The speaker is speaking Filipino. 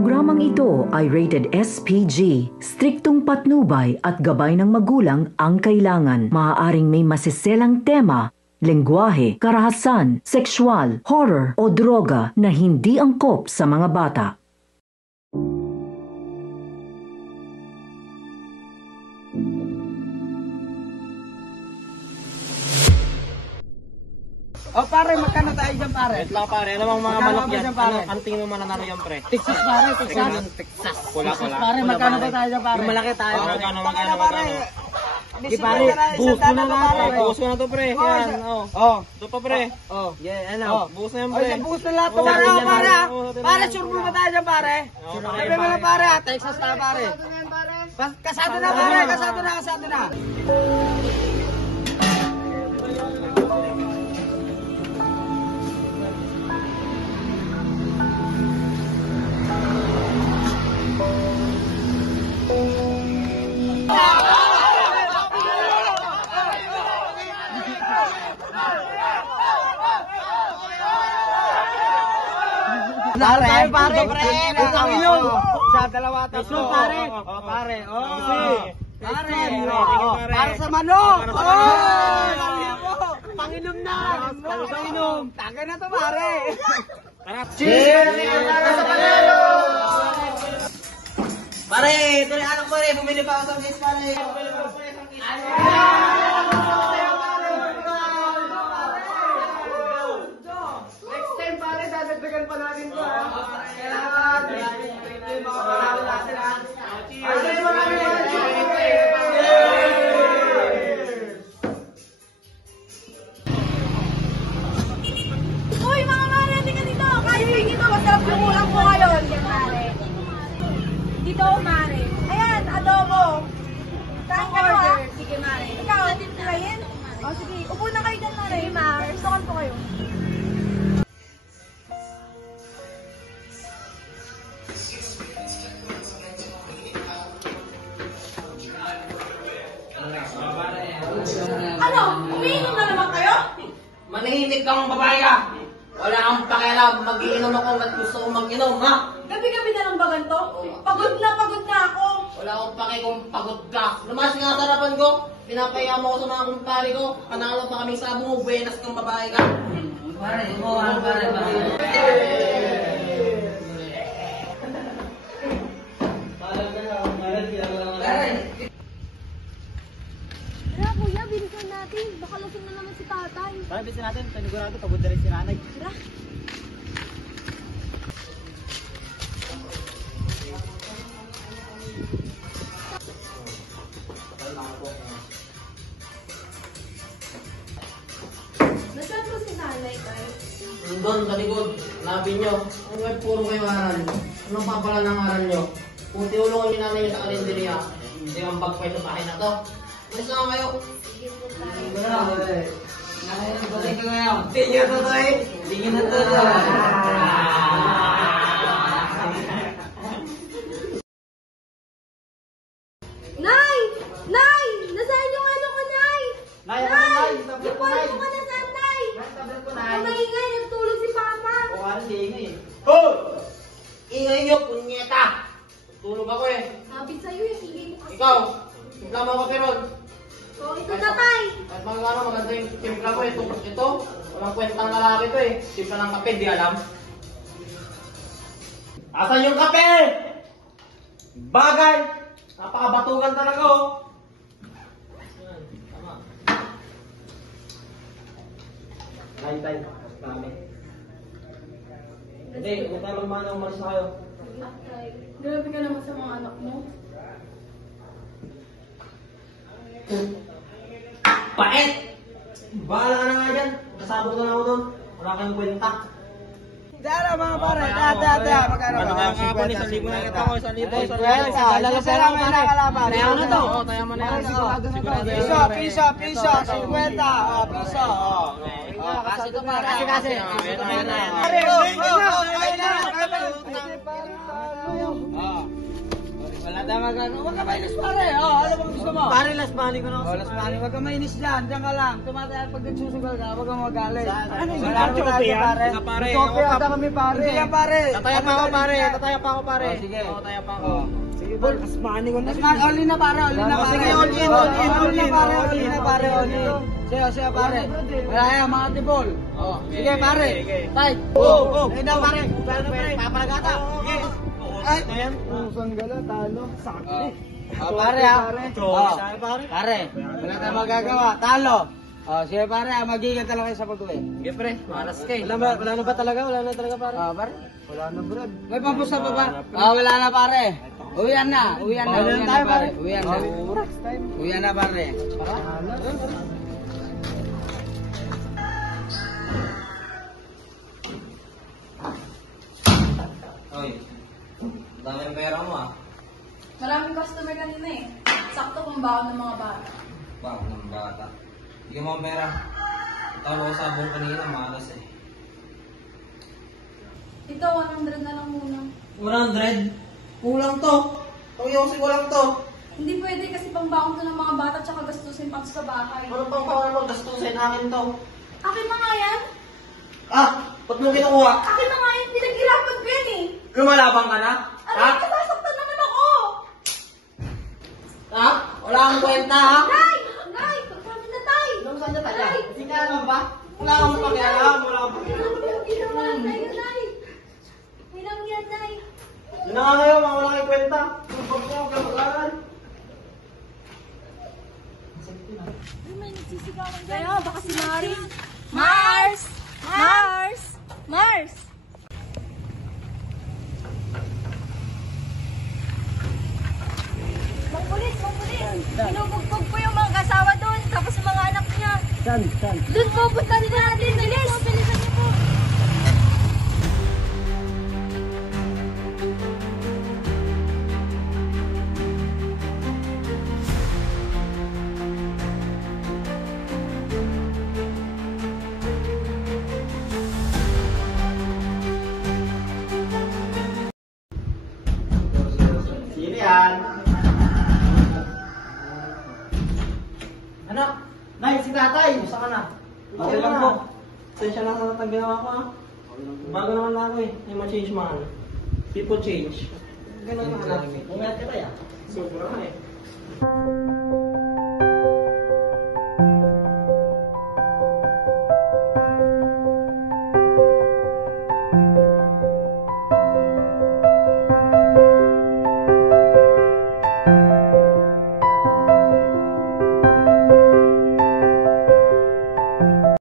programang ito ay rated SPG. Striktong patnubay at gabay ng magulang ang kailangan. Maaaring may masiselang tema, lengguwahe, karahasan, sexual, horror o droga na hindi angkop sa mga bata. O pare, magkano tayo dyan pare? Wait lang pare, ano bang mga Magkano manok ba yan? dyan, pare? Ano tingin mo mananalo yan pre? Texas pare, Texas. Texas. Wala. Pare, magkano ba tayo dyan pare? Yung malaki tayo. Magkano? Pare, di pare, buhos ko na lang pare. Buhos ko na to pre. Yan, oh. Oh. Ito pa pre. Oh. Yeah, ano? Oh. Buhos na yan O, pre. yan buhos na lahat Oh, pare. yan, O pare, yan. Oh, pare, sure mo na tayo dyan pare. pare, Sabi mo na pare, Texas tayo pare. Kasado na pare, kasado na. Pare, sa dalawa tatlo. Pare. Pare. Para sa manok. Panginom na. Panginom. Taga na to pare. Cheers! Pare, ito na anak pare, bumili pa ako sa guys pare. Next time pare, dadagdagan pa natin to ha. Kailangan yung mga panalo natin ha. Cheers! Uy, mga mare, hindi ka dito. Kahit may dito, masarap yung ulam ko ngayon. Yan, mare. Dito, mare. Ayan, adobo. Kain ka na, ha? Sige, mare. Ikaw, titirayin? O, sige. Upo na kayo dyan, mare. Sige, mare. Gustukan po kayo. Ano? Umiinom na naman kayo? Manahimik kang babae ka! Wala kang pakialam, mag-iinom ako at gusto kong mag-inom, ha? Gabi-gabi na lang ba ganito? Pagod na ako. Wala akong paki kung pagod ka. Lumas nga sa harapan ko, pinapaya mo ako sa mga kumpari ko, panalo pa kaming sabo mo, buenas kang babae ka. Pare. Tara, kuya, bilisan natin. Baka lasing na naman si tatay. Pare, bisin natin, panigurado, pagod na rin si nanay. Tara. Nasaan po si nanay, tay? Doon, sa likod, labi nyo. Ang web, puro kayo aral. Anong papala ng aral nyo? Kung tiulungan nyo namin yung sa kalenderiya, hindi kang bagpay sa bahay na to. Mas lang kayo. Sige po, tay. Tingnan to, Toy. Tingnan na to. Nay! Nay! Nasaan yung ano ko, Nay? Nay, ako, Nay. Yung kwarto ko nasaan, Nay? Tablet ko Ang maingay, nagtulog si Papa. O, ano hindi Hoy! Ingay nyo, punyeta! Tulog ako eh. Sabi sa'yo yung ingay mo kasi. Ikaw, timpla mo ako pero So, ito na, Tay. kahit maganda yung timpla mo, ito, walang kwentang lalaki to eh. Timpla ng kape, di alam. Asan yung kape? Bagay! Napakabatugan talaga oh. Yan, tama. Tay, dami. Hindi, kung tayo magmana, umalis na kayo. Tay, grabe ka naman sa mga anak mo. Pait! Bahala ka na nga dyan. Nasabot na ako doon. Wala kayong kwenta. Dara mga pare, dada, magkano ba? Ano kaya nga po, 1,000 na kita ko, 1,000. Lalasa lang may nakalaban. Tayo na to. Oo, tayo mo na yan. Sigurado na to. Piso, 50, piso. Kasi ito para. Kasi. Pare, Wala daw. magano. Huwag ka mainis pare. Oh, ano bang gusto mo? Pare, last money ko na. Oh, last money. Huwag ka mainis dyan. Diyan ka lang. Tumatayan pag nagsusugal ka. Huwag kang magalit. Ano yung Wala naman chope tayo, yan? pare. Sige, pare. Chope ata kami pare. Sige pare. Tataya pa ako, pare. Tataya pa ako, pare. Oh, sige. Tataya pa ako. Oh. Sige, pare. Last money ko na. Last money. All in na pare. All in na pare. Sige, all in, all in, All in na pare. all All in. in na pare. All in. Siya pare. Wala yan mga tibol. Oh, sige pare. Sige. Tight. Oh. Ayun na pare. Papalagata. Sige. Ay. Ayan. Oh. Oh, pare ha. Oh. Pare, wala tayong magagawa. Talo. Oh, sige pare, magiging talaga sa pag-uwi. Sige, pre. Malas ka eh. Wala na ba talaga? Wala na talaga, pare? Oh, pare. Wala na, Brad. May pampusta pa ba? Oh, wala na pare. Uwian na. Uwian na. Uwian na pare. Uwian na. Uwian na pare. Oy, dami ng pera mo ah. Maraming customer kanina eh. Sakto kung baon ng mga bata. Bang, ng bata. Bigyan mo ang pera. Tawag ko sa buong kanina, malas eh. Ito, 100 na lang muna. 100? Kulang to. Tuyosi ko lang to. Hindi pwede kasi pang baon to ng mga bata tsaka gastusin pang sa bahay. Ano pang paano mo gastusin akin to? Akin na nga yan. Ah, ba't mo kinukuha? Akin na nga yan. Pinaghirapan ko yan eh. Lumalabang ka na? Ha? Aray, nasasaktan naman ako. Ha? Wala kang kwenta ha? Nay! Nay! Pagsabi na tayo. Anong saan na tayo? Hindi ka alam ba? Wala kang pakialam, wala kang pakialam. Ilang yan, Nay? Yun na nga ngayon, mga wala kang kwenta. Huwag mo ka mag-aral. Kaya, baka si Mari. Mars! Mars! Mars! Magpulis! Magpulis! Binubugbog po yung mga kasawa doon, tapos yung mga anak niya. Saan? Doon po, punta din natin. Bilis! Bilisan niyo po. Sino yan? Ano? Nay, si tatay! Gusto ka na? Okay lang po. Sensya lang sa natang ginawa ko ha. Bago naman na ako eh. Hindi ma-change man. People change. Ganun naman natin. Bumayat ka tayo. Sobra nga eh.